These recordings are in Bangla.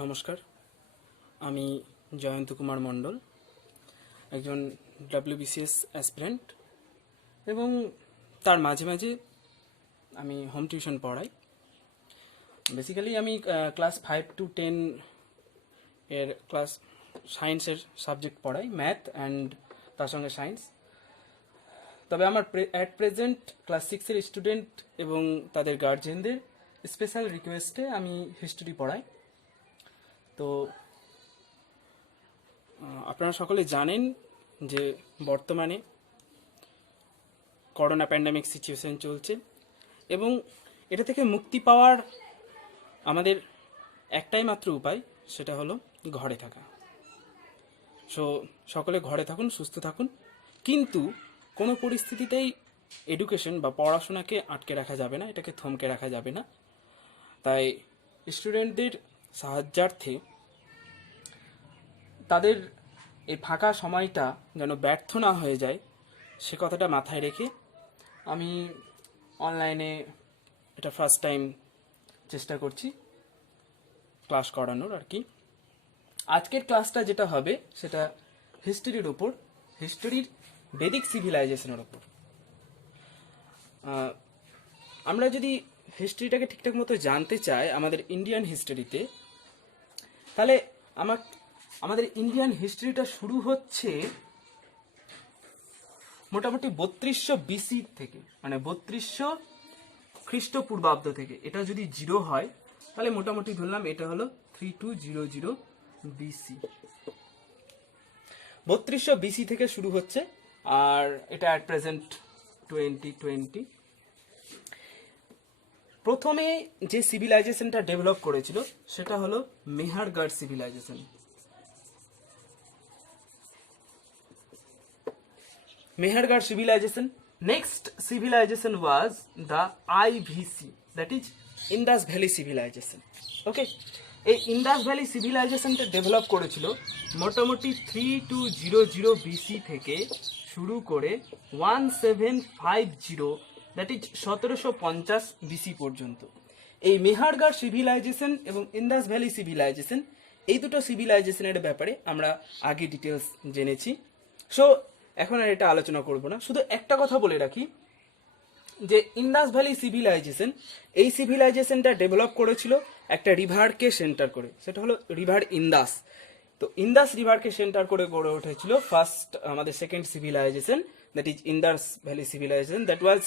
নমস্কার, আমি জয়ন্ত কুমার মণ্ডল, একজন ডাব্লিউবিসিএস অ্যাসপিরেন্ট এবং তার মাঝে মাঝে আমি হোম টিউশন পড়াই। বেসিক্যালি আমি ক্লাস 5 to 10 এর ক্লাস সায়েন্সের সাবজেক্ট পড়াই, ম্যাথ অ্যান্ড তার সঙ্গে সায়েন্স। তবে আমার অ্যাট প্রেজেন্ট ক্লাস 6-এর স্টুডেন্ট এবং তাদের গার্জেনদের স্পেশাল রিকোয়েস্টে আমি হিস্ট্রি পড়াই। তো আপনারা সকলে জানেন যে বর্তমানে করোনা প্যান্ডামিক সিচুয়েশন চলছে এবং এটা থেকে মুক্তি পাওয়ার আমাদের একটাই মাত্র উপায়, সেটা হলো ঘরে থাকা। সকলে ঘরে থাকুন, সুস্থ থাকুন, কিন্তু কোনো পরিস্থিতিতেই এডুকেশন বা পড়াশোনাকে আটকে রাখা যাবে না, এটাকে থমকে রাখা যাবে না। তাই স্টুডেন্টদের সাহায্যার্থে তাদের এই ফাঁকা সময়টা যেন ব্যর্থ না হয়ে যায়, সে কথাটা মাথায় রেখে আমি অনলাইনে এটা ফার্স্ট টাইম চেষ্টা করছি ক্লাস করানোর আর কি। আজকের ক্লাসটা যেটা হবে সেটা হিস্ট্রির ওপর, হিস্ট্রির বেদিক সিভিলাইজেশনের ওপর। আমরা যদি হিস্ট্রিটাকে ঠিকঠাক মতো জানতে চাই আমাদের ইন্ডিয়ান হিস্ট্রিতে, তাহলে আমাদের ইন্ডিয়ান হিস্ট্রিটা শুরু হচ্ছে মোটামুটি 3200 বিসি থেকে, মানে 3200 খ্রিস্টপূর্বাব্দ থেকে। এটা যদি 0 হয় তাহলে মোটামুটি ধরলাম এটা হলো 3200 বিসি। 3200 বিসি থেকে শুরু হচ্ছে, আর এটা অ্যাট প্রেজেন্ট 2020। প্রথমে যে সিভিলাইজেশনটা ডেভেলপ করেছিল সেটা হলো Mehrgarh civilization. Mehergarh civilization. Next civilization was the IVC, that is Indus Valley civilization. Okay, এই ইন্দাস ভ্যালি সিভিলাইজেশনটা ডেভেলপ করেছিল মোটামুটি 3200 বিসি থেকে শুরু করে 1750, দ্যাট ইজ 1750 বিসি পর্যন্ত। এই মেহেরগড় সিভিলাইজেশন এবং ইন্দাস ভ্যালি সিভিলাইজেশন, এই দুটো সিভিলাইজেশনের ব্যাপারে আমরা আগে ডিটেলস জেনেছি। সো এখন আর এটা আলোচনা করব না, শুধু একটা কথা বলে রাখি যে ইন্দাস ভ্যালি সিভিলাইজেশন, এই সিভিলাইজেশনটা ডেভেলপ করেছিল একটা রিভারকে সেন্টার করে, সেটা হলো রিভার ইন্দাস। তো ইন্দাস রিভারকে সেন্টার করে গড়ে উঠেছিল ফার্স্ট আমাদের second civilization, that is Indus valley civilization, that was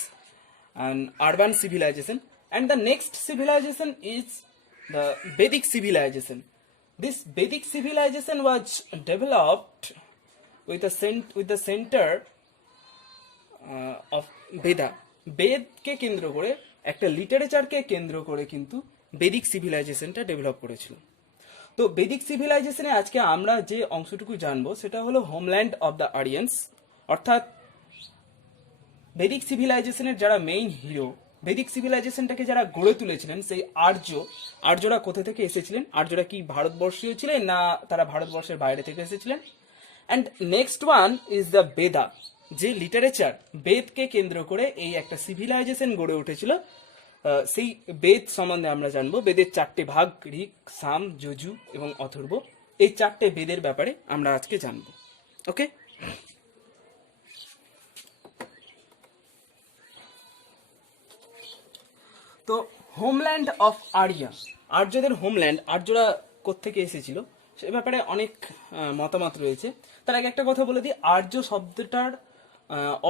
an urban civilization, and the next civilization is the Vedic civilization. This Vedic civilization was developed with the center of Veda. বেদকে কেন্দ্র করে, একটা লিটারেচারকে কেন্দ্র করে কিন্তু বেদিক সিভিলাইজেশনটা ডেভেলপ করেছিল। তো বেদিক সিভিলাইজেশনে আজকে আমরা যে অংশটুকু জানবো সেটা হলো হোমল্যান্ড অফ দ্য আরিয়ান্স, অর্থাৎ বেদিক সিভিলাইজেশনের যারা মেইন হিরো, বেদিক সিভিলাইজেশনটাকে যারা গড়ে তুলেছিলেন, সেই আর্যরা কোথা থেকে এসেছিলেন, আর্যরা কি ভারতবর্ষীয় ছিলেন না তারা ভারতবর্ষের বাইরে থেকে এসেছিলেন। And next one is the বেদা, যে লিটারেচার, বেদকে কেন্দ্র করে এই একটা সিভিলাইজেশন গড়ে উঠেছিল, সেই বেদ সম্বন্ধে আমরা জানবো। বেদের 4টে ভাগ, ঋক, সাম, যজু এবং অথর্ব, এই 4টে বেদের ব্যাপারে আমরা আজকে জানবো। ওকে, তো হোমল্যান্ড অফ আর্যা, আর্যদের হোমল্যান্ড, আর্যরা কোত্থেকে এসেছিল সে ব্যাপারে অনেক মতামত রয়েছে। তার আগে একটা কথা বলে দিই, আর্য শব্দটার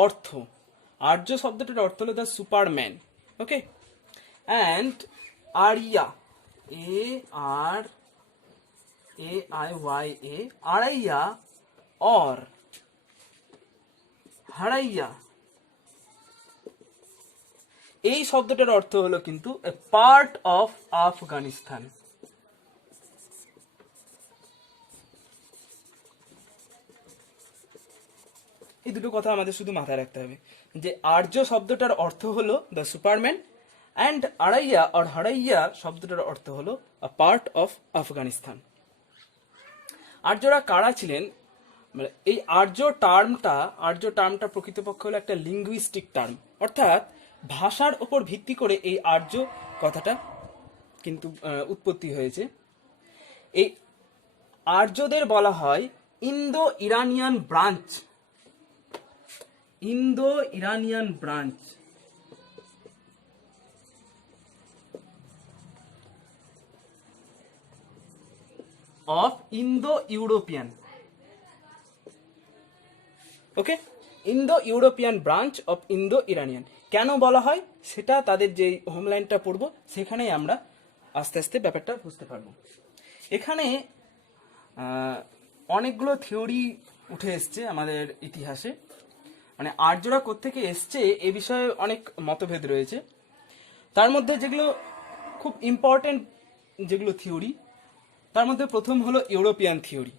অর্থ হলো দ্য সুপারম্যান। ওকে, অ্যান্ড আর্যা, ARAIYA, আড়াইয়া অর হারাইয়া, এই শব্দটার অর্থ হলো কিন্তু এ পার্ট অফ আফগানিস্তান। এই দুটো কথা আমাদের শুধু মাথায় রাখতে হবে, যে আর্য শব্দটার অর্থ হলো দ্য সুপারম্যান, অ্যান্ড আড়াইয়া অর হারাইয়া শব্দটার অর্থ হলো আ পার্ট অফ আফগানিস্তান। আর্যরা কারা ছিলেন, মানে এই আর্য টার্মটা প্রকৃতপক্ষে হলো একটা লিঙ্গুইস্টিক টার্ম, অর্থাৎ ভাষার ওপর ভিত্তি করে এই আর্য কথাটা কিন্তু উৎপত্তি হয়েছে। এই আর্যদের বলা হয় Indo Iranian branch, Indo Iranian branch of Indo European, okay, Indo European branch of Indo Iranian. কেন বলা হয় সেটা তাদের যে হোমল্যান্ডটা পড়বো সেখানেই আমরা আস্তে আস্তে ব্যাপারটা বুঝতে পারবো। এখানে অনেকগুলো থিওরি উঠে এসছে আমাদের ইতিহাসে, মানে আর্যরা কোত্থেকে এসছে এ বিষয়ে অনেক মতভেদ রয়েছে। তার মধ্যে যেগুলো খুব ইম্পর্টেন্ট যেগুলো থিওরি, তার মধ্যে প্রথম হলো European theory.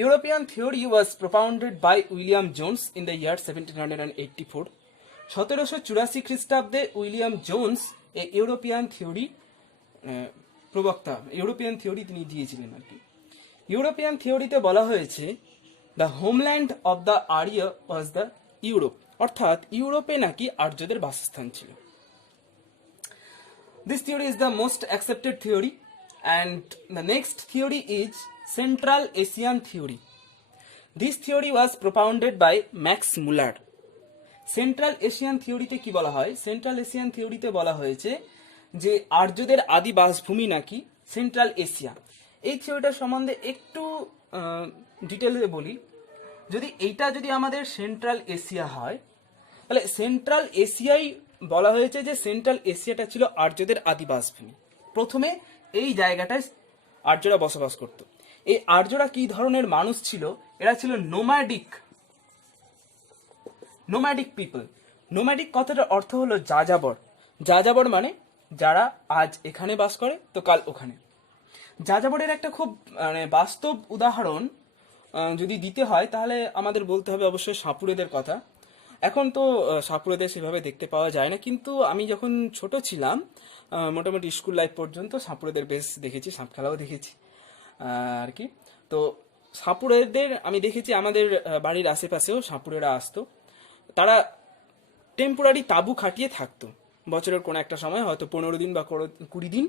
European theory was propounded by William Jones in the year 1784। 1784 খ্রিস্টাব্দে উইলিয়াম জোন্স এই ইউরোপিয়ান থিওরি প্রবক্তা, ইউরোপিয়ান থিওরি তিনি দিয়েছিলেন আর কি। ইউরোপিয়ান থিওরিতে বলা হয়েছে the homeland of the Arya was the Europe, অর্থাৎ ইউরোপে নাকি আর্যদের বাসস্থান ছিল। This theory is the most accepted theory, and the next theory is Central Asian theory. This theory was propounded by Max Muller. Central Asian থিওরিতে কি বলা হয়? সেন্ট্রাল এশিয়ান থিওরিতে বলা হয়েছে যে আর্যদের আদি বাসভূমি নাকি সেন্ট্রাল এশিয়া। এই থিওরিটার সম্বন্ধে একটু ডিটেলে বলি। যদি আমাদের সেন্ট্রাল এশিয়া হয়, তাহলে সেন্ট্রাল এশিয়াই বলা হয়েছে যে সেন্ট্রাল এশিয়াটা ছিল আর্যদের আদি বাসভূমি। প্রথমে এই জায়গাটায় আর্যরা বসবাস করত। এই আর্যরা কি ধরনের মানুষ ছিল? এরা ছিল নোম্যাডিক পিপল। নোম্যাডিক কথাটার অর্থ হলো যাযাবর। যাযাবর মানে যারা আজ এখানে বাস করে তো কাল ওখানে। যাযাবরের একটা খুব মানে বাস্তব উদাহরণ যদি দিতে হয় তাহলে আমাদের বলতে হবে অবশ্যই সাপুড়েদের কথা। এখন তো সাপুড়েদের সেভাবে দেখতে পাওয়া যায় না, কিন্তু আমি যখন ছোট ছিলাম মোটামুটি স্কুল লাইফ পর্যন্ত সাপুড়েদের বেশ দেখেছি, সাপ খেলাও দেখেছি আর কি। তো সাপুড়েদের আমি দেখেছি আমাদের বাড়ির আশেপাশেও সাপুড়েরা আসতো। তারা টেম্পোরারি তাঁবু খাটিয়ে থাকতো। বছরের কোনো একটা সময় হয়তো 15 দিন বা 20 দিন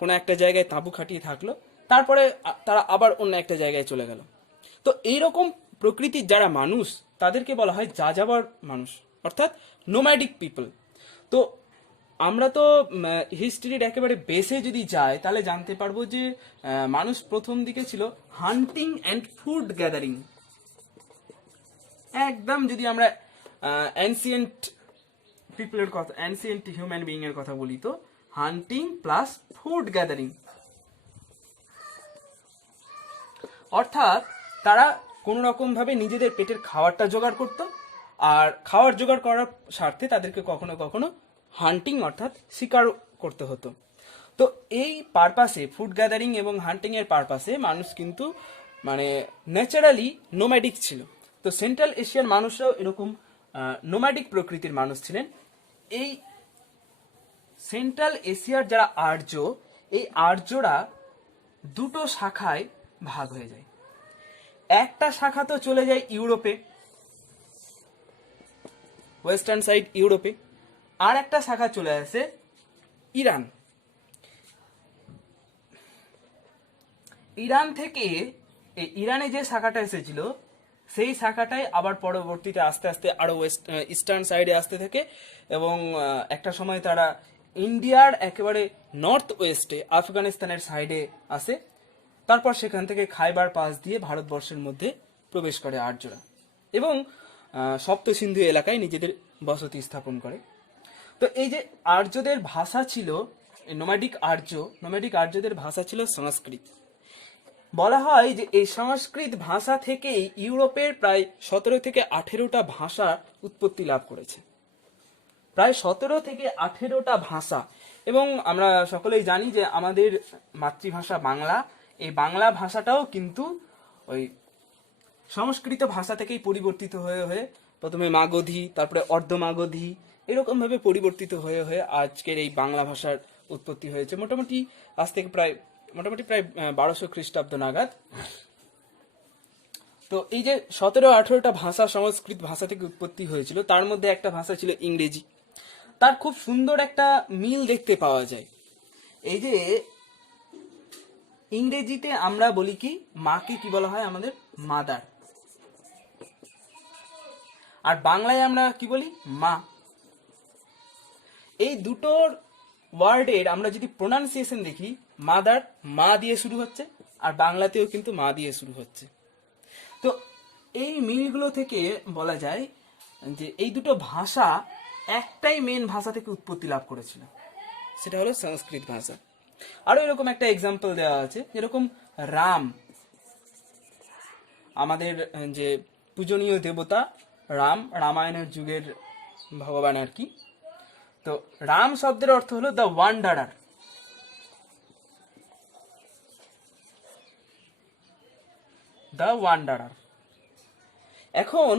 কোনো একটা জায়গায় তাঁবু খাটিয়ে থাকলো, তারপরে তারা আবার অন্য একটা জায়গায় চলে গেল। তো এইরকম প্রকৃতির যারা মানুষ তাদেরকে বলা হয় যাযাবর মানুষ, অর্থাৎ নোম্যাডিক পিপল। তো আমরা তো হিস্ট্রির একেবারে বেসে যদি যাই তাহলে জানতে পারবো যে মানুষ প্রথম দিকে ছিল হান্টিং অ্যান্ড ফুড গ্যাদারিং। একদম যদি আমরা অ্যানসিয়েন্ট পিপলের কথা, অ্যানসিয়েন্ট হিউম্যান বিইং এর কথা বলি তো হান্টিং প্লাস ফুড গ্যাদারিং, অর্থাৎ তারা কোনো রকম ভাবে নিজেদের পেটের খাবারটা জোগাড় করতো, আর খাবার জোগাড় করার স্বার্থে তাদেরকে কখনো কখনো হান্টিং অর্থাৎ শিকার করতে হতো। তো এই পারপাসে ফুড গ্যাদারিং এবং হান্টিং এর পারপাসে মানুষ কিন্তু মানে ন্যাচারালি নোম্যাডিক ছিল। তো সেন্ট্রাল এশিয়ার মানুষরাও এরকম নোম্যাডিক প্রকৃতির মানুষ ছিলেন। এই সেন্ট্রাল এশিয়ার যারা আর্য, এই আর্যরা দুটো শাখায় ভাগ হয়ে যায়। একটা শাখা তো চলে যায় ইউরোপে, ওয়েস্টার্ন সাইড ইউরোপে, আর একটা শাখা চলে আসে ইরান। ইরান থেকে ইরানে যে শাখাটা এসেছিল সেই শাখাটাই আবার পরবর্তীতে আস্তে আস্তে আরো ইস্টার্ন সাইডে আসতে থাকে এবং একটা সময় তারা ইন্ডিয়ার একেবারে নর্থ ওয়েস্টে আফগানিস্তানের সাইডে আসে। তারপর সেখান থেকে খাইবার পাস দিয়ে ভারতবর্ষের মধ্যে প্রবেশ করে আর্যরা এবং সপ্ত সিন্ধু এলাকায় নিজেদের বসতি স্থাপন করে। তো এই যে আর্যদের ভাষা ছিল নোম্যাডিক আর্যদের ভাষা ছিল সংস্কৃত। বলা হয় যে এই সংস্কৃত ভাষা থেকেই ইউরোপের প্রায় 17 থেকে 18টা ভাষা উৎপত্তি লাভ করেছে। প্রায় 17 থেকে 18টা ভাষা, এবং আমরা সকলেই জানি যে আমাদের মাতৃভাষা বাংলা, এই বাংলা ভাষাটাও কিন্তু ওই সংস্কৃত ভাষা থেকেই পরিবর্তিত হয়ে হয়ে প্রথমে মাগধী, তারপরে অর্ধমাগধী, এরকম ভাবে পরিবর্তিত হয়ে হয়ে আজকের এই বাংলা ভাষার উৎপত্তি হয়েছে মোটামুটি আজ থেকে প্রায় 1200 খ্রিস্টাব্দ নাগাদ। তো এই যে 17-18টা ভাষা সংস্কৃত ভাষা থেকে উৎপত্তি হয়েছিল, তার মধ্যে একটা ভাষা ছিল ইংরেজি। তার খুব সুন্দর একটা মিল দেখতে পাওয়া যায়। এই যে ইংরেজিতে আমরা বলি কি, মাকে কি বলা হয় আমাদের, মাদার। আর বাংলায় আমরা কি বলি, মা। এই দুটোর ওয়ার্ডের আমরা যদি প্রোনাউন্সিয়েশন দেখি, মাদার মা দিয়ে শুরু হচ্ছে, আর বাংলাতেও কিন্তু মা দিয়ে শুরু হচ্ছে। তো এই মিলগুলো থেকে বলা যায় যে এই দুটো ভাষা একটাই মেন ভাষা থেকে উৎপত্তি লাভ করেছিল, সেটা হলো সংস্কৃত ভাষা। আরো এরকম একটা এক্সাম্পল দেওয়া আছে, যেরকম রাম, আমাদের যে পূজনীয় দেবতা রাম, রামায়ণের যুগের ভগবান আর কি। তো রাম শব্দের অর্থ হলো দ্য ওয়ান্ডারার। The wanderer. এখন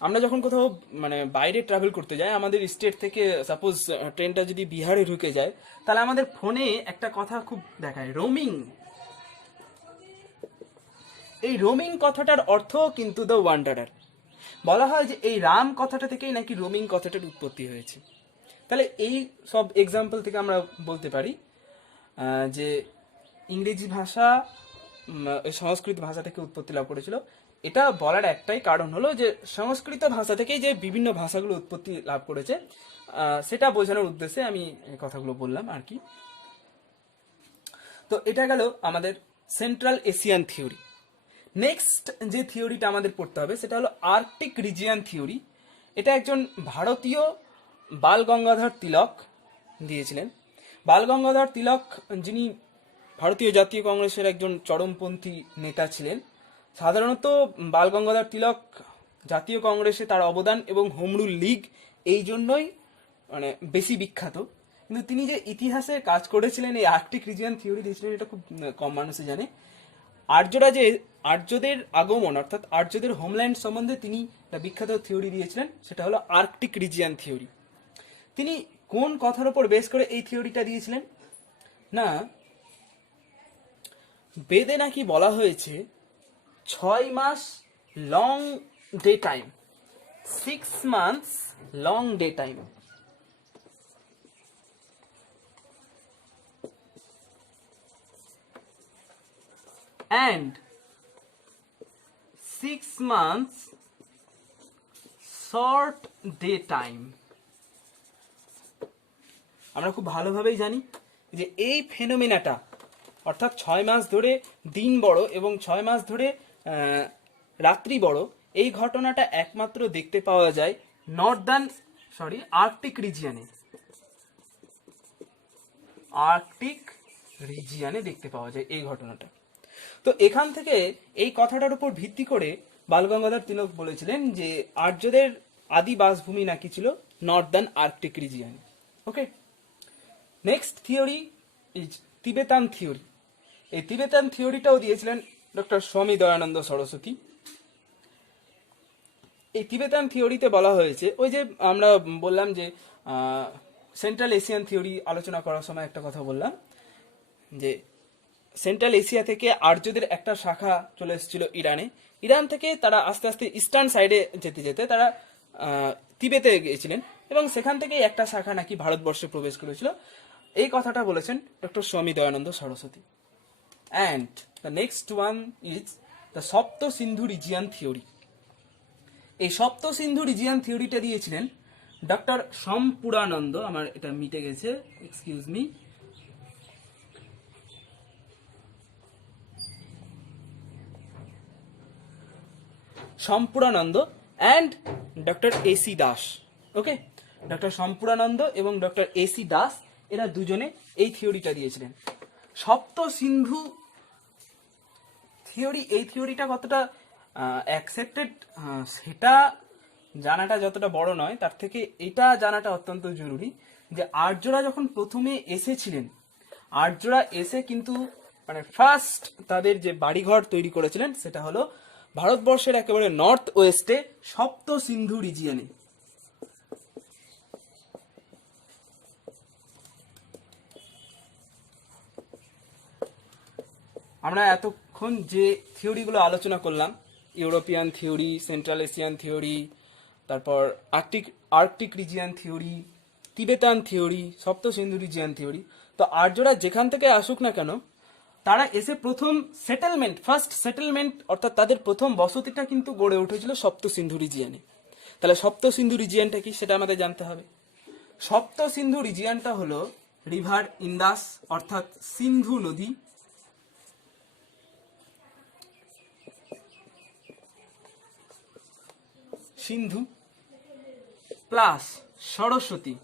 আমরা যখন কোথাও মানে বাইরে ট্রাভেল করতে যাই, আমাদের স্টেট থেকে সাপোজ ট্রেনটা যদি বিহারে ঢুকে যায়, তাহলে আমাদের ফোনে একটা কথা খুব দেখায়, রোমিং। এই রোমিং কথাটার অর্থ কিন্তু দ্য ওয়ান্ডারার। বলা হয় যে এই রাম কথাটা থেকেই নাকি রোমিং কথাটার উৎপত্তি হয়েছে। তাহলে এই সব এক্সাম্পল থেকে আমরা বলতে পারি যে ইংরেজি ভাষা সংস্কৃত ভাষা থেকে উৎপত্তি লাভ করেছিল। এটা বলার একটাই কারণ হলো যে সংস্কৃত ভাষা থেকেই যে বিভিন্ন ভাষাগুলো উৎপত্তি লাভ করেছে, সেটা বোঝানোর উদ্দেশ্যে আমি এই কথাগুলো বললাম আর কি। তো এটা গেল আমাদের সেন্ট্রাল এশিয়ান থিওরি। নেক্সট যে থিওরিটা আমাদের পড়তে হবে সেটা হলো আর্কটিক রিজিয়ান থিওরি। এটা একজন ভারতীয় বাল গঙ্গাধর তিলক দিয়েছিলেন। বাল গঙ্গাধর তিলক, যিনি ভারতীয় জাতীয় কংগ্রেসের একজন চরমপন্থী নেতা ছিলেন। সাধারণত বাল গঙ্গাধর তিলক জাতীয় কংগ্রেসে তার অবদান এবং হোম রুল লীগ এই জন্যই মানে বেশি বিখ্যাত। কিন্তু তিনি যে ইতিহাসে কাজ করেছিলেন, এই আর্কটিক রিজিয়ন থিওরি দিয়েছিলেন, এটা খুব কম মানুষই জানে। আর্যরা যে আর্যদের আগমন অর্থাৎ আর্যদের হোমল্যান্ড সম্বন্ধে তিনি একটা বিখ্যাত থিওরি দিয়েছিলেন, সেটা হলো আর্কটিক রিজিয়ান থিওরি। তিনি কোন কথার উপর বেস করে এই থিওরিটা দিয়েছিলেন না, বেদে নাকি বলা হয়েছে 6 মাস long day time, 6 months long day time. and 6 months short day time। আমরা খুব ভালোভাবেই জানি যে এই ফেনোমেনাটা অর্থাৎ 6 মাস ধরে দিন বড় এবং 6 মাস ধরে রাত্রি বড়, এই ঘটনাটা একমাত্র দেখতে পাওয়া যায় আর্কটিক রিজিয়নে। আর্কটিক রিজিয়নে দেখতে পাওয়া যায় এই ঘটনাটা। তো এখান থেকে এই কথাটার উপর ভিত্তি করে বালগঙ্গাধর তিলক বলেছিলেন যে আর্যদের আদি বাসভূমি নাকি ছিল নর্দার্ন আর্কটিক রিজিয়নে। Okay, next theory is Tibetan theory. এই তিবেতান থিওরিটাও দিয়েছিলেন ডক্টর স্বামী দয়ানন্দ সরস্বতী। এই তিবেতান থিওরিতে বলা হয়েছে, ওই যে আমরা বললাম যে সেন্ট্রাল এশিয়ান থিওরি আলোচনা করার সময় একটা কথা বললাম যে সেন্ট্রাল এশিয়া থেকে আর্যদের একটা শাখা চলে এসেছিল ইরানে। ইরান থেকে তারা আস্তে আস্তে ইস্টার্ন সাইডে যেতে যেতে তারা তিবেতে গিয়েছিলেন এবং সেখান থেকে একটা শাখা নাকি ভারতবর্ষে প্রবেশ করেছিল। এই কথাটা বলেছেন doctor Swami Dayananda Saraswati. And the next one is the Sapta Sindhu region theory. এই সপ্ত সিন্ধু রিজিয়ান থিওরিটা দিয়েছিলেন ডক্টর সম্পুরানন্দ। আমার এটা মিটে গেছে, excuse me. Sampurnanand and doctor AC Das. Okay, doctor Sampurnanand এবং ডক্টর এসি দাস এরা দুজনে এই থিওরিটা দিয়েছিলেন। সপ্ত সিন্ধু থিওরি, এই থিওরিটা কতটা অ্যাকসেপ্টেড সেটা জানাটা যতটা বড় নয়, তার থেকে এটা জানাটা অত্যন্ত জরুরি যে আর্যরা যখন প্রথমে এসেছিলেন, আর্যরা এসে কিন্তু মানে ফার্স্ট তাদের যে বাড়িঘর তৈরি করেছিলেন সেটা হলো ভারতবর্ষের একেবারে নর্থ ওয়েস্টে সপ্ত সিন্ধু রিজিয়নে। আমরা এতক্ষণ যে থিওরিগুলো আলোচনা করলাম, European theory, central Asian theory, তারপর arctic region theory, Tibetan theory, Sapta Sindhu region theory, তো আর্যরা যেখান থেকে আসুক না কেন তারা এসে প্রথম ফার্স্ট সেটেলমেন্ট অর্থাৎ তাদের প্রথম বসতিটা কিন্তু গড়ে উঠেছিল সপ্ত সিন্ধু রিজিয়ানে। তাহলে সপ্ত সিন্ধু রিজিয়ানটা কি সেটা আমাদের জানতে হবে। সপ্ত সিন্ধু রিজিয়ানটা হলো রিভার ইন্দাস অর্থাৎ সিন্ধু নদী, সিন্ধু প্লাস সরস্বতী,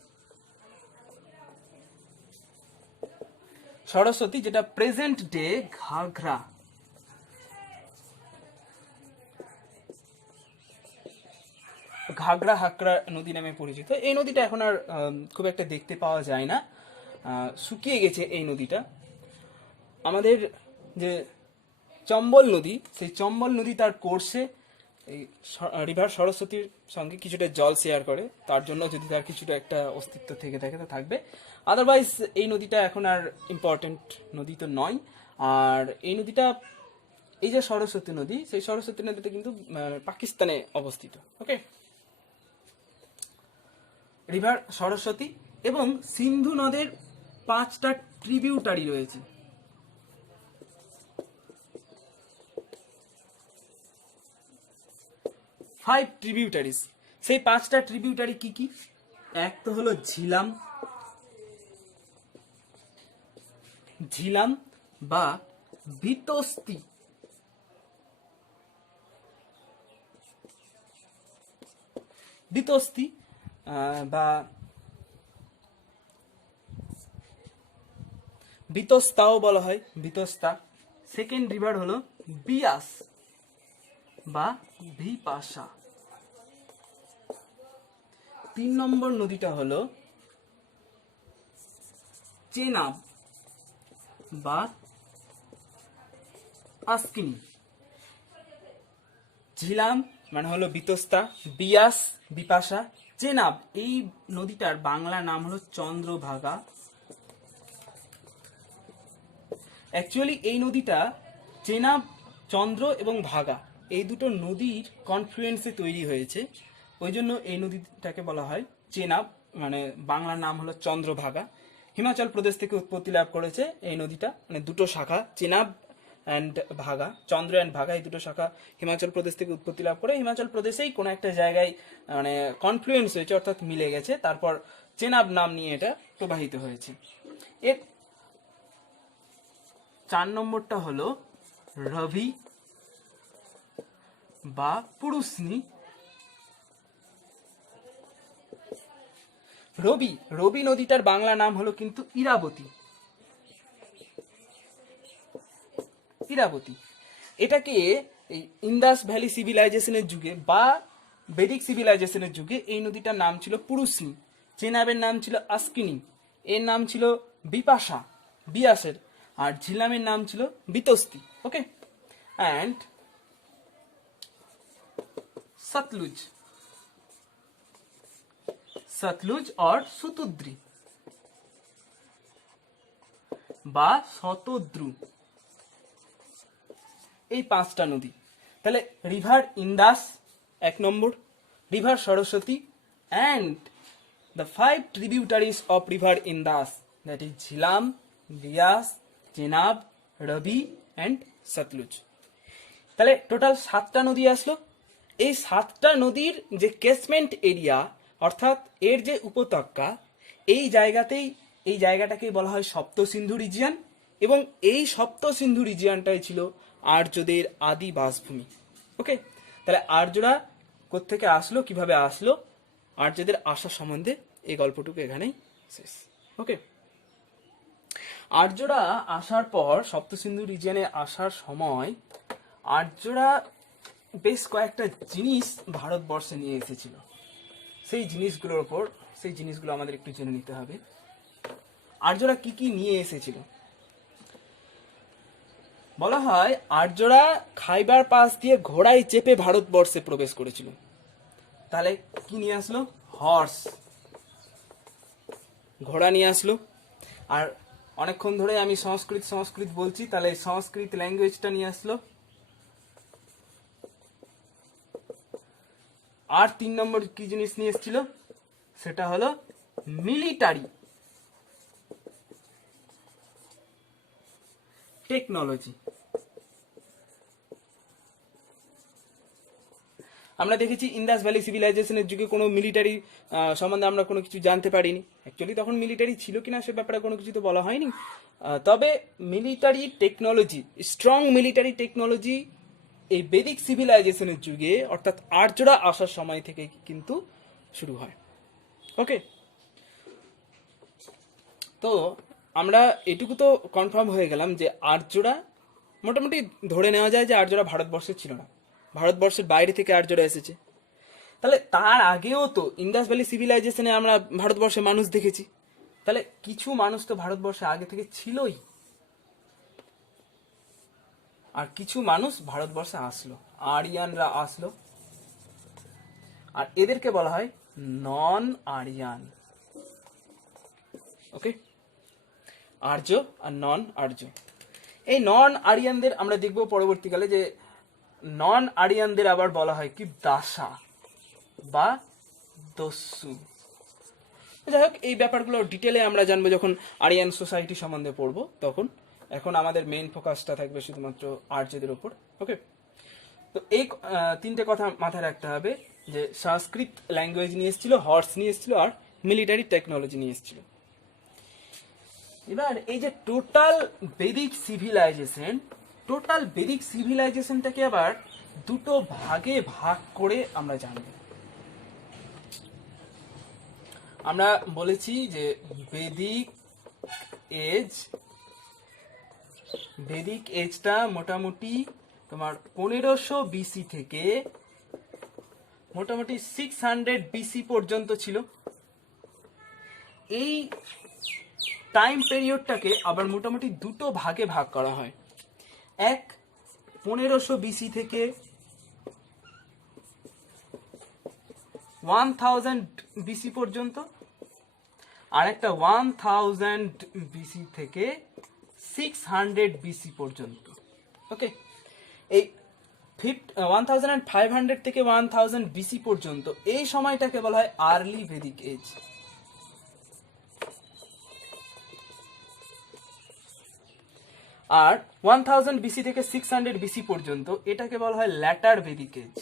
সরস্বতী যেটা প্রেজেন্ট ডে ঘাঘরা, ঘাগড়া হাকড়া নদী নামে পরিচিত। এই নদীটা এখন আর খুব একটা দেখতে পাওয়া যায় না, শুকিয়ে গেছে এই নদীটা। আমাদের যে চম্বল নদী, সেই চম্বল নদী তার কোর্সে এই রিভার সরস্বতীর সঙ্গে কিছুটা জল শেয়ার করে, তার জন্য যদি তার কিছুটা একটা অস্তিত্ব থেকে থাকে তা থাকবে। আদারওয়াইজ এই নদীটা এখন আর ইম্পর্টেন্ট নদী তো নয়। আর এই নদীটা, এই যে সরস্বতী নদী, সেই সরস্বতী নদীটা কিন্তু পাকিস্তানে অবস্থিত। ওকে, রিভার সরস্বতী এবং সিন্ধু নদের 5টা ট্রিবিউটারি রয়েছে। Five tributaries. সেই 5টা ট্রিবিউটারি কি কি? এক তো হলো ঝিলাম, ঝিলাম বা বিতস্তি, বিতস্তি বা বিতস্তাও বলা হয়, বিতস্তা। সেকেন্ড রিভার হলো বিয়াস বা বিপাশা। 3 নম্বর নদীটা হলো চেনাব বা আসকিনি। ঝিলাম মানে হলো বিতস্তা, বিয়াস বিপাশা, চেনাব এই নদীটার বাংলা নাম হলো চন্দ্রভাগা। অ্যাকচুয়ালি এই নদীটা চেনাব, চন্দ্র এবং ভাগা এই দুটো নদীর কনফ্লুয়েন্সে তৈরি হয়েছে, ওই জন্য এই নদীটাকে বলা হয় চেনাব, মানে বাংলার নাম হলো চন্দ্রভাগা। হিমাচল প্রদেশ থেকে উৎপত্তি লাভ করেছে এই নদীটা, মানে দুটো শাখা Chenab and Bhaga, Chandra and ভাগা এই দুটো শাখা হিমাচল প্রদেশ থেকে উৎপত্তি লাভ করে হিমাচল প্রদেশেই কোনো একটা জায়গায় মানে কনফ্লুয়েন্স হয়েছে, অর্থাৎ মিলে গেছে, তারপর চেনাব নাম নিয়ে এটা প্রবাহিত হয়েছে। এর 4 নম্বরটা হলো রবি বা পুরুষনি। রবি, রবি নদীটার বাংলা নাম হলো কিন্তু ইরাবতী, ইরাবতী। এটাকে এই ইন্দাস ভ্যালি সিভিলাইজেশনের যুগে বা বেদিক সিভিলাইজেশনের যুগে এই নদীটার নাম ছিল পুরুষনি, চেনাবের নাম ছিল আসকিনি, এর নাম ছিল বিপাশা বিয়াসের, আর ঝিলামের নাম ছিল বিতস্তি। ওকে, অ্যান্ড সতলুজ, সতলুজ অর সুতুদ্রি বা শতদ্রু, এই 5টা নদী। তাহলে river Indus 1 number, river Saraswati and the 5 tributaries of river Indus, that is Jhelum, Beas, Chenab, Ravi and Sutlej. তাহলে টোটাল 7টা নদী আসলো। এই 7টা নদীর যে কেসমেন্ট এরিয়া অর্থাৎ এর যে উপত্যকা, এই জায়গাতেই, এই জায়গাটাকেই বলা হয় সপ্ত সিন্ধু রিজিয়ান, এবং এই সপ্ত সিন্ধু রিজিয়ানটাই ছিল আর্যদের আদি বাসভূমি। ওকে, তাহলে আর্যরা কোত্থেকে আসলো, কিভাবে আসলো, আর্যদের আসা সম্বন্ধে এই গল্পটুকু এখানেই শেষ। ওকে, আর্যরা আসার পর সপ্ত সিন্ধু রিজিয়ানে আসার সময় আর্যরা বেশ কয়েকটা জিনিস ভারতবর্ষে নিয়ে এসেছিল। সেই জিনিসগুলোর ওপর, সেই জিনিসগুলো আমাদের একটু জেনে নিতে হবে। আর্যরা কি কি নিয়ে এসেছিল? বলা হয় আর্যরা খাইবার পাস দিয়ে ঘোড়ায় চেপে ভারতবর্ষে প্রবেশ করেছিল। তাহলে কি নিয়ে আসলো? হর্স, ঘোড়া নিয়ে আসলো। আর অনেকক্ষণ ধরে আমি সংস্কৃত সংস্কৃত বলছি, তাহলে সংস্কৃত ল্যাঙ্গুয়েজটা নিয়ে আসলো। আর 3 নম্বর কি জিনিস নিয়ে এসেছিল? সেটা হলো মিলিটারি, টেকনোলজি। আমরা দেখেছি ইন্দাস ভ্যালি সিভিলাইজেশনের যুগে কোনো মিলিটারি সম্বন্ধে আমরা কোনো কিছু জানতে পারিনি। অ্যাকচুয়ালি তখন মিলিটারি ছিল কিনা সে ব্যাপারে কোনো কিছু তো বলা হয়নি। তবে military technology, strong military technology এই বেদিক সিভিলাইজেশনের যুগে অর্থাৎ আর্যরা আসার সময় থেকে কিন্তু শুরু হয়। ওকে, তো আমরা এটুকু তো কনফার্ম হয়ে গেলাম যে আর্যরা মোটামুটি ধরে নেওয়া যায় যে আর্যরা ভারতবর্ষে ছিল না, ভারতবর্ষের বাইরে থেকে আর্যরা এসেছে। তাহলে তার আগেও তো ইন্দাস ভ্যালি সিভিলাইজেশনে আমরা ভারতবর্ষে মানুষ দেখেছি, তাহলে কিছু মানুষ তো ভারতবর্ষে আগে থেকে ছিলই, আর কিছু মানুষ ভারতবর্ষে আসলো, আরিয়ানরা আসলো, আর এদেরকে বলা হয় নন আরিয়ান। ওকে, আর্য আর নন আর্য। এই নন আরিয়ানদের আমরা দেখব পরবর্তীকালে যে নন আরিয়ানদের আবার বলা হয় কি দাসা বা দস্যু। যাই হোক, এই ব্যাপারগুলো ডিটেলে আমরা জানবো যখন আরিয়ান সোসাইটি সম্বন্ধে পড়বো তখন। এখন আমাদের মেইন ফোকাসটা থাকবে শুধুমাত্র আর্যদের ওপর। ওকে, তো এই তিনটে কথা মাথায় রাখতে হবে যে সংস্কৃত ল্যাঙ্গুয়েজ নিয়ে এসেছিল, হর্স নিয়ে এসেছিল, আর মিলিটারি টেকনোলজি নিয়ে এসেছিল। এবার এই যে টোটাল বেদিক সিভিলাইজেশনটাকে আবার দুটো ভাগে ভাগ করে আমরা জানব। আমরা বলেছি যে বেদিক এজটা মোটামুটি তোমার 1500 বিসি থেকে মোটামুটি 600 বিসি পর্যন্ত ছিল। এই টাইম পিরিয়ডটাকে আবার মোটামুটি দুটো ভাগে ভাগ করা হয়, এক 1500 বিসি থেকে 1000 বিসি পর্যন্ত, আর একটা 1000 বিসি থেকে 600 বিসি পর্যন্ত। ওকে, এই 1500 থেকে 1000 বিসি পর্যন্ত এই সময়টাকে বলা হয় আর্লি ভেদিক এজ। আর 1000 বিসি থেকে 600 বিসি পর্যন্ত এটাকে বলা হয় ল্যাটার ভেদিক এজ।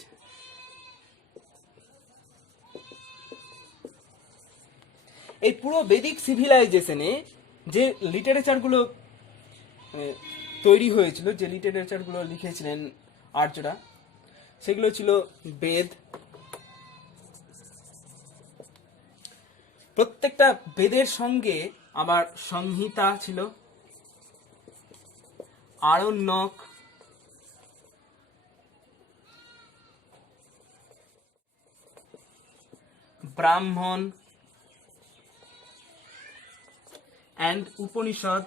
এই পুরো বেদিক সিভিলাইজেশনে যে লিটারেচারগুলো তৈরি হয়েছিল, যে লিটারেচারগুলো লিখেছিলেন আর্যরা, সেগুলো ছিল বেদ। প্রত্যেকটা বেদের সঙ্গে আবার সংহিতা ছিল, আরণ্যক, ব্রাহ্মণ অ্যান্ড উপনিষদ।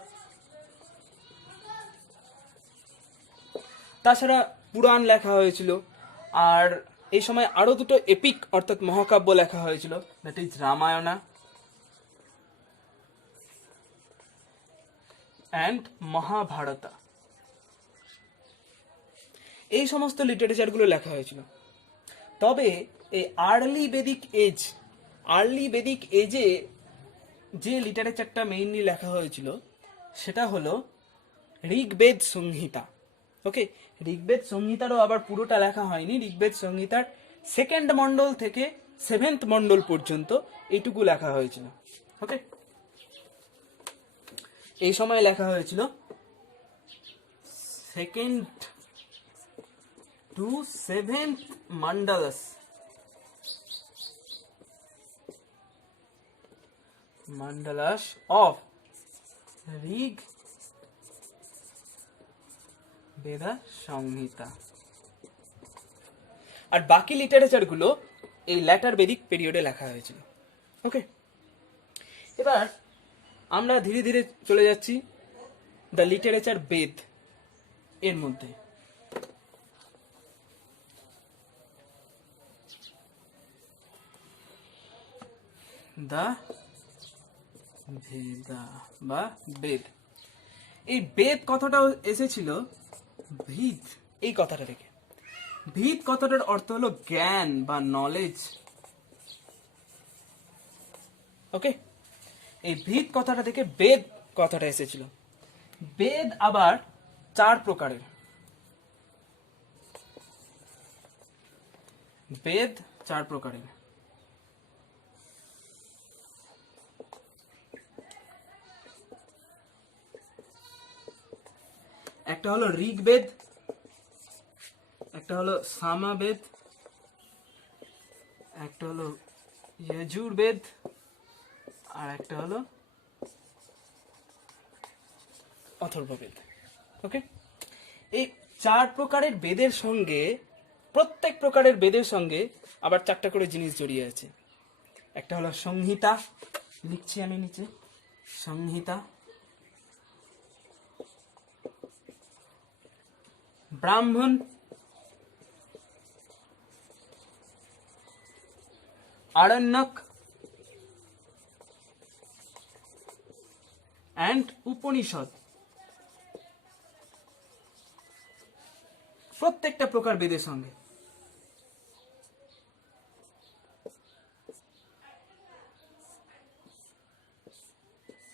তাছাড়া পুরাণ লেখা হয়েছিল, আর এই সময় আরো দুটো এপিক অর্থাৎ মহাকাব্য লেখা হয়েছিল, that is Ramayana and Mahabharata. এই সমস্ত লিটারেচারগুলো লেখা হয়েছিল। তবে এই আর্লি বেদিক এজে যে লিটারেচারটা মেইনলি লেখা হয়েছিল সেটা হলো ঋগ্বেদ সংহিতা। ওকে, ঋগ্বেদ সংহিতারও আবার পুরোটা লেখা হয়নি। ঋগ্বেদ সংহিতার 2nd মণ্ডল থেকে 7th মণ্ডল পর্যন্ত এইটুকু লেখা হয়েছিল। ওকে, এই সময় লেখা হয়েছিল 2nd to 7th Mondal's of Rig বেদা সংহিতা। আর বাকি লিটারেচার গুলো এই ল্যাটার বেদিক পিরিয়ডে লেখা হয়েছিল। ওকে, এবার আমরা ধীরে ধীরে চলে যাচ্ছি দ্য লিটারেচার বেদ এর মধ্যে। দা ভেদা বা বেদ, এই বেদ কথাটাও এসেছিল ভিদ এই কথাটা থেকে। ভিদ কথাটার অর্থ হলো জ্ঞান বা নলেজ। ওকে, এই ভিদ কথাটা থেকে বেদ কথাটা এসেছিল। বেদ আবার চার প্রকারের বেদ, চার প্রকারের। একটা হলো ঋগ্বেদ, একটা হলো সামবেদ, একটা হলো যজুর্বেদ, আর একটা হলো অথর্ববেদ। ওকে, এই চার প্রকারের বেদের সঙ্গে, প্রত্যেক প্রকারের বেদের সঙ্গে আবার চারটা করে জিনিস জড়িয়ে আছে। একটা হলো সংহিতা, লিখছি আমি নিচে, সংহিতা, ব্রাহ্মণ, আরণ্যক অ্যান্ড উপনিষদ। প্রত্যেকটা প্রকার বেদের সঙ্গে।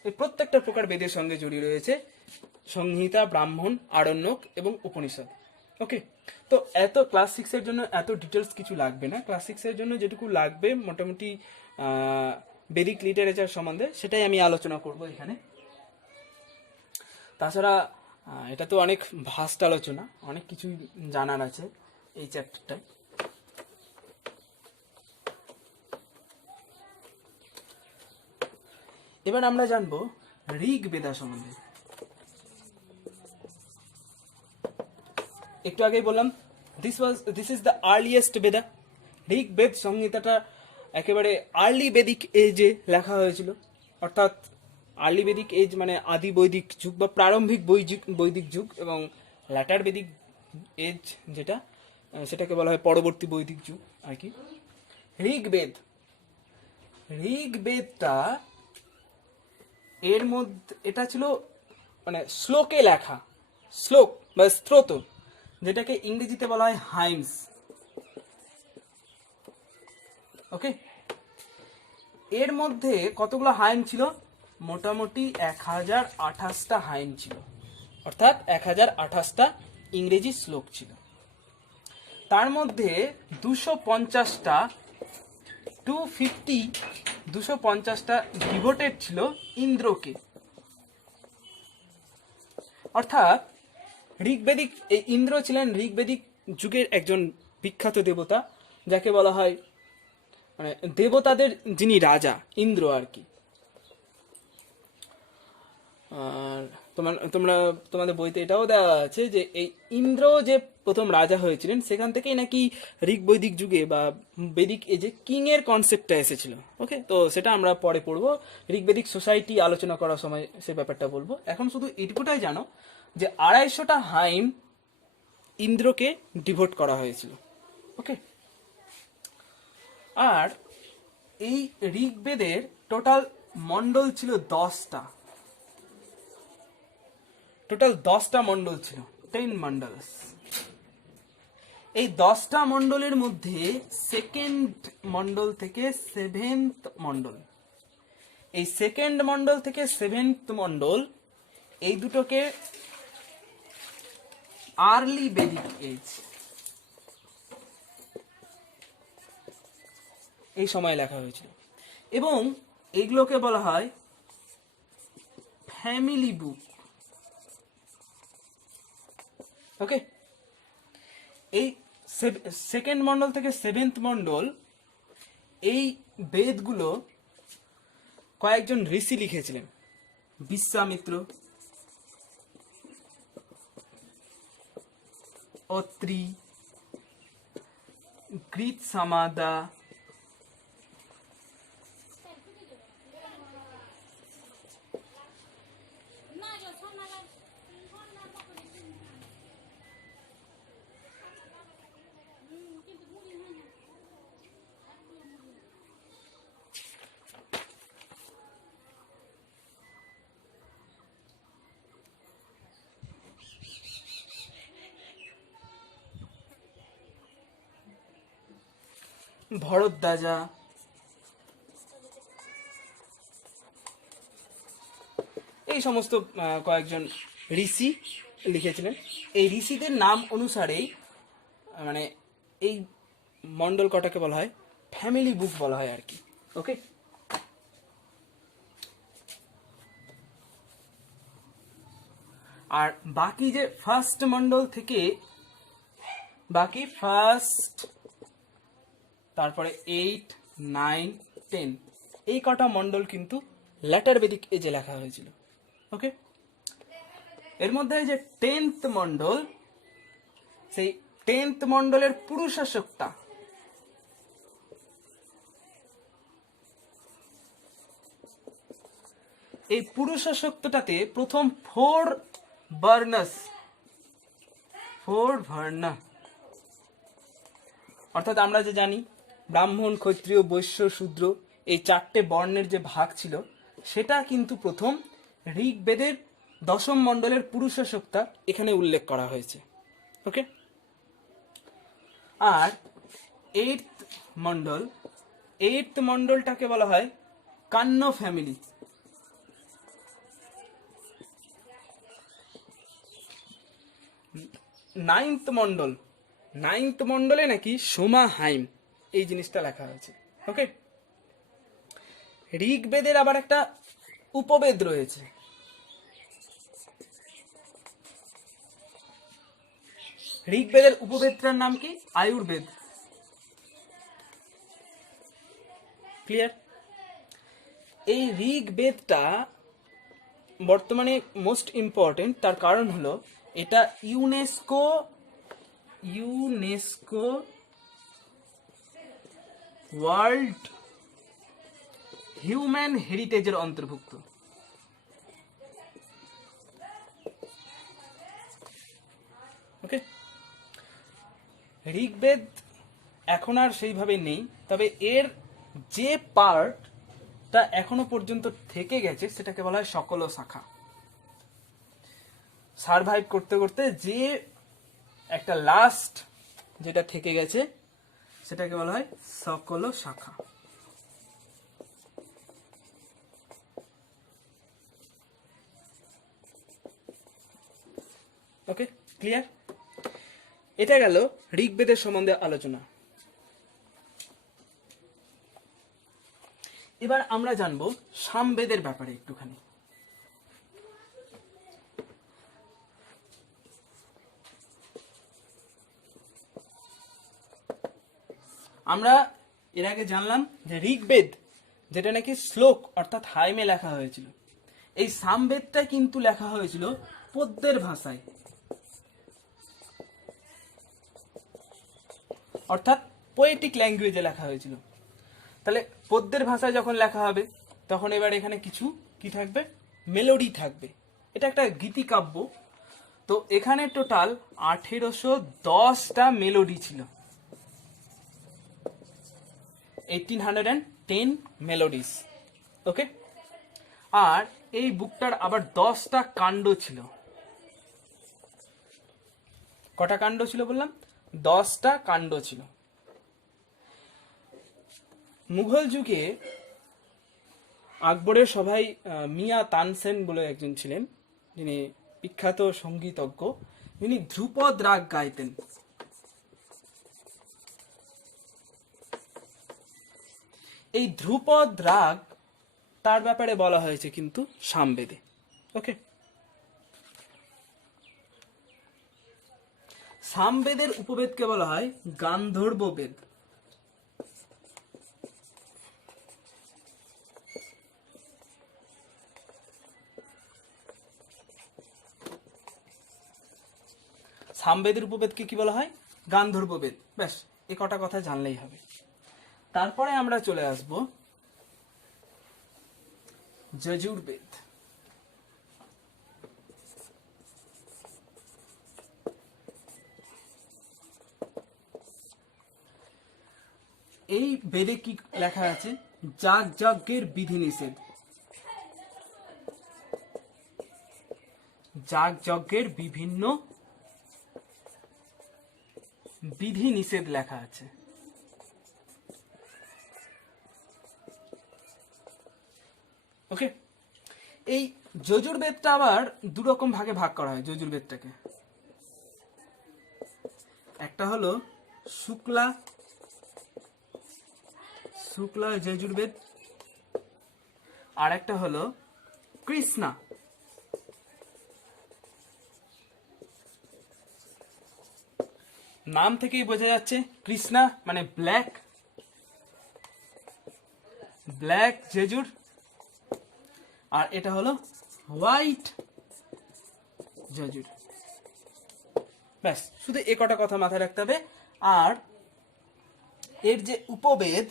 এই প্রত্যেকটা প্রকার বেদের সঙ্গে জড়িয়ে রয়েছে সংহিতা, ব্রাহ্মণ, আরণ্যক এবং উপনিষদ। ওকে, তো এত ক্লাস 6 এর জন্য এত ডিটেলস কিছু লাগবে না। ক্লাস 6 এর জন্য যেটুকু লাগবে মোটামুটি বেদিক লিটারেচার সম্বন্ধে, সেটাই আমি আলোচনা করব এখানে। তাছাড়া এটা তো অনেক ভাস্ট আলোচনা, অনেক কিছু জানার আছে এই চ্যাপ্টারটায়। এবার আমরা জানবো ঋগ্বেদা সম্বন্ধে। একটু আগেই বললাম দিস ইজ দ্য আর্লিয়েস্ট বেদা। ঋগ্বেদ সংহিতাটা একেবারে আর্লি বেদিক এজে লেখা হয়েছিল, অর্থাৎ আর্লি বেদিক এজ মানে আদি বৈদিক যুগ বা প্রারম্ভিক বৈদিক যুগ, এবং ল্যাটার বেদিক এজ যেটা, সেটাকে বলা হয় পরবর্তী বৈদিক যুগ আর কি। ঋগ্বেদটা এর মধ্যে এটা ছিল মানে শ্লোকে লেখা, শ্লোক বা স্তোত্র, যেটাকে ইংরেজিতে বলা হয় হাইমস। ওকে, এর মধ্যে কতগুলো হাইম ছিল? মোটামুটি 1028টা হাইম ছিল, অর্থাৎ 1028টা ইংরেজি শ্লোক ছিল। তার মধ্যে 250টা ডিভোটেড ছিল ইন্দ্রকে। অর্থাৎ ঋগ্বেদিক, এই ইন্দ্র ছিলেন ঋগ্বেদিক যুগের একজন বিখ্যাত দেবতা, যাকে বলা হয় মানে দেবতাদের যিনি রাজা, ইন্দ্র আর কি। আর তোমাদের বইতে এটাও দেওয়া আছে যে এই ইন্দ্র যে প্রথম রাজা হয়েছিলেন, সেখান থেকেই নাকি ঋগ্বৈদিক যুগে বা বেদিক এজে কিং এর কনসেপ্টটা এসেছিল। ওকে, তো সেটা আমরা পরে পড়বো, ঋগ্বেদিক সোসাইটি আলোচনা করার সময় সে ব্যাপারটা বলবো। এখন শুধু এটুকুটাই জানো যে 250টা হাইম ইন্দ্রকে ডিভোট করা হয়েছিল। ওকে, আর এই ঋগ্বেদের টোটাল মন্ডল ছিল 10টা। টোটাল 10টা মন্ডল ছিল, 10 মন্ডলস। এই 10টা মন্ডলের মধ্যে সেকেন্ড মন্ডল থেকে 7th মন্ডল, এই সেকেন্ড মন্ডল থেকে 7th মন্ডল, এই দুটোকে আর্লি বেদিক এজ, এই সময় লেখা হয়েছিল। এবং এগুলোকে বলা হয় ফ্যামিলি বুক। ওকে, এই সেকেন্ড মন্ডল থেকে 7th মন্ডল, এই বেদগুলো কয়েকজন ঋষি লিখেছিলেন। বিশ্বামিত্র, অত্রি, গ্রীত সামাদা, ভরদ্বাজা, এই এই সমস্ত কয়েকজন ঋষি লিখেছিলেন। এই ঋষিদের নাম অনুসারেই মানে এই মণ্ডল কটাকে বলা হয় ফ্যামিলি বুক বলা হয় আর কি। ওকে, আর বাকি যে ফার্স্ট মণ্ডল থেকে বাকি ফার্স্ট, তারপরে 8, 9, 10 এই কটা মণ্ডল কিন্তু ল্যাটার বেদিক এজে লেখা হয়েছিল। ওকে, এর মধ্যে যে 10th মণ্ডল, সেই 10th মণ্ডলের পুরুষাশক্তা এই পুরুষাশক্তটাতে প্রথম 4 ভার্ণ, অর্থাৎ আমরা যে জানি ব্রাহ্মণ, ক্ষত্রিয়, বৈশ্য, শূদ্র এই 4টে বর্ণের যে ভাগ ছিল সেটা কিন্তু প্রথম ঋগ্বেদের 10ম মণ্ডলের পুরুষাশক্তা এখানে উল্লেখ করা হয়েছে। ওকে, আর 8th মণ্ডলটাকে বলা হয় কান্য ফ্যামিলি। 9th মণ্ডলে নাকি সোমাহাইম এই জিনিসটা লেখা হয়েছে। ওকে, ঋগ্বেদের আবার একটা উপবেদ রয়েছে। ঋগ্বেদের উপবেদটার নাম কি? আয়ুর্বেদ। ক্লিয়ার? এই ঋগ্বেদটা বর্তমানে মোস্ট ইম্পর্টেন্ট, তার কারণ হলো এটা ইউনেস্কো ওয়ার্ল্ড হিউম্যান হেরিটেজের অন্তর্ভুক্ত। ওকে, ঋগ্বেদ এখন আর সেইভাবে নেই, তবে এর যে পার্টটা এখনো পর্যন্ত থেকে গেছে সেটাকে বলা হয় সকল শাখা। সারভাইভ করতে করতে যে একটা লাস্ট যেটা থেকে গেছে সেটাকে বলা হয় সকল শাখা। ওকে, ক্লিয়ার? এটা গেল ঋগ্বেদের সম্বন্ধে আলোচনা। এবার আমরা জানবো সামবেদের ব্যাপারে একটুখানি। আমরা এর আগে জানলাম যে ঋগ্বেদ যেটা নাকি শ্লোক অর্থাৎ হাইমে লেখা হয়েছিল, এই সামবেদটা কিন্তু লেখা হয়েছিল পদ্যের ভাষায়, অর্থাৎ পোয়েটিক ল্যাঙ্গুয়েজে লেখা হয়েছিল। তাহলে পদ্যের ভাষায় যখন লেখা হবে তখন এবার এখানে কিছু কি থাকবে? মেলোডি থাকবে। এটা একটা গীতিকাব্য। তো এখানে টোটাল 1810টা মেলোডি ছিল, 1810 মেলোডিস। ওকে, আর এই বুকটার আবার 10টা কাণ্ড ছিল। কটা কাণ্ড ছিল বললাম? 10টা কাণ্ড ছিল। মুঘল যুগে আকবরের সভায় মিয়া তানসেন বলে একজন ছিলেন, যিনি বিখ্যাত সঙ্গীতজ্ঞ, যিনি ধ্রুপদ রাগ গাইতেন। এই ধ্রুপদ রাগ তার ব্যাপারে বলা হয়েছে কিন্তু সামবেদে। ওকে, সামবেদের উপবেদকে বলা হয় গান্ধর্ব বেদ। সামবেদের উপবেদকে কি বলা হয়? গান্ধর্ব বেদ। ব্যাস, এ কটা কথা জানলেই হবে। তারপরে আমরা চলে আসব যজুর্বেদ। এই বেদে কি লেখা আছে? যাগ যজ্ঞের বিধি নিষেধ। যাগ যজ্ঞের বিভিন্ন বিধি নিষেধ লেখা আছে। ওকে, এই যজুর্বেদটা আবার দু রকম ভাগে ভাগ করা হয় যজুর্বেদটাকে। একটা হলো শুক্লা যজুর্বেদ, আর একটা হলো কৃষ্ণা। নাম থেকেই বোঝা যাচ্ছে কৃষ্ণা মানে ব্ল্যাক যজুর, আর এটা হলো হোয়াইট যজুর। ব্যাস, শুধু এ কটা কথা মাথায় রাখতে হবে। আর এর যে উপবেদ,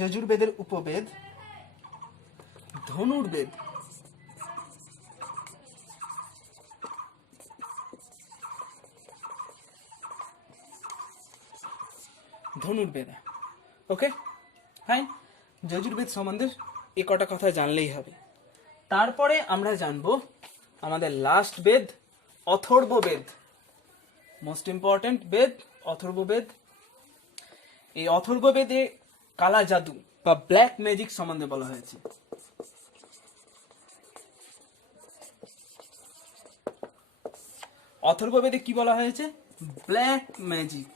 যজুর্বেদের উপবেদ ধনুর্বেদ। ওকে ফাইন, যজুর্বেদ সম্বন্ধে এ কটা কথা জানলেই হবে। তারপরে আমরা জানবো আমাদের লাস্ট বেদ, অথর্ববেদ। মোস্ট ইম্পর্টেন্ট বেদ অথর্ববেদ। এই অথর্ববেদে কালা জাদু বা ব্ল্যাক ম্যাজিক সম্বন্ধে বলা হয়েছে। অথর্ববেদে কি বলা হয়েছে? ব্ল্যাক ম্যাজিক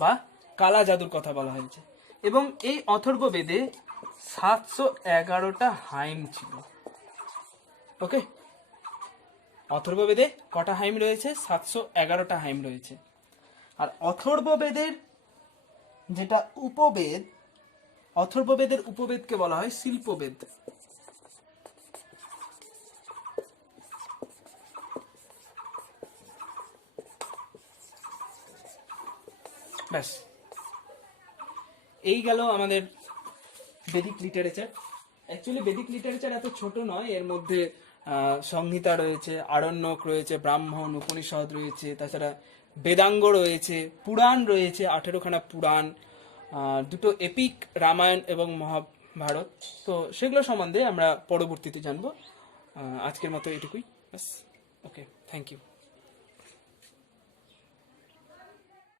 বা কালা জাদুর কথা বলা হয়েছে। এবং এই অথর্ববেদে 711টা হাইম ছিল। ওকে, অথর্ববেদে কটা হাইম রয়েছে? 711টা হাইম রয়েছে। আর অথর্ববেদের যেটা উপবেদ, অথর্ববেদের উপবেদকে বলা হয় শিল্পবেদ। ব্যাস, এই গেল আমাদের বেদিক লিটারেচার। অ্যাকচুয়ালি বেদিক লিটারেচার এত ছোট নয়, এর মধ্যে সংহিতা রয়েছে, আরণ্যক রয়েছে, ব্রাহ্মণ, উপনিষদ রয়েছে, তাছাড়া বেদাঙ্গ রয়েছে, পুরাণ রয়েছে, 18খানা পুরাণ, দুটো এপিক রামায়ণ এবং মহাভারত। তো সেগুলো সম্বন্ধে আমরা পরবর্তীতে জানবো। আজকের মতো এটুকুই, ব্যাস। ওকে, থ্যাংক ইউ।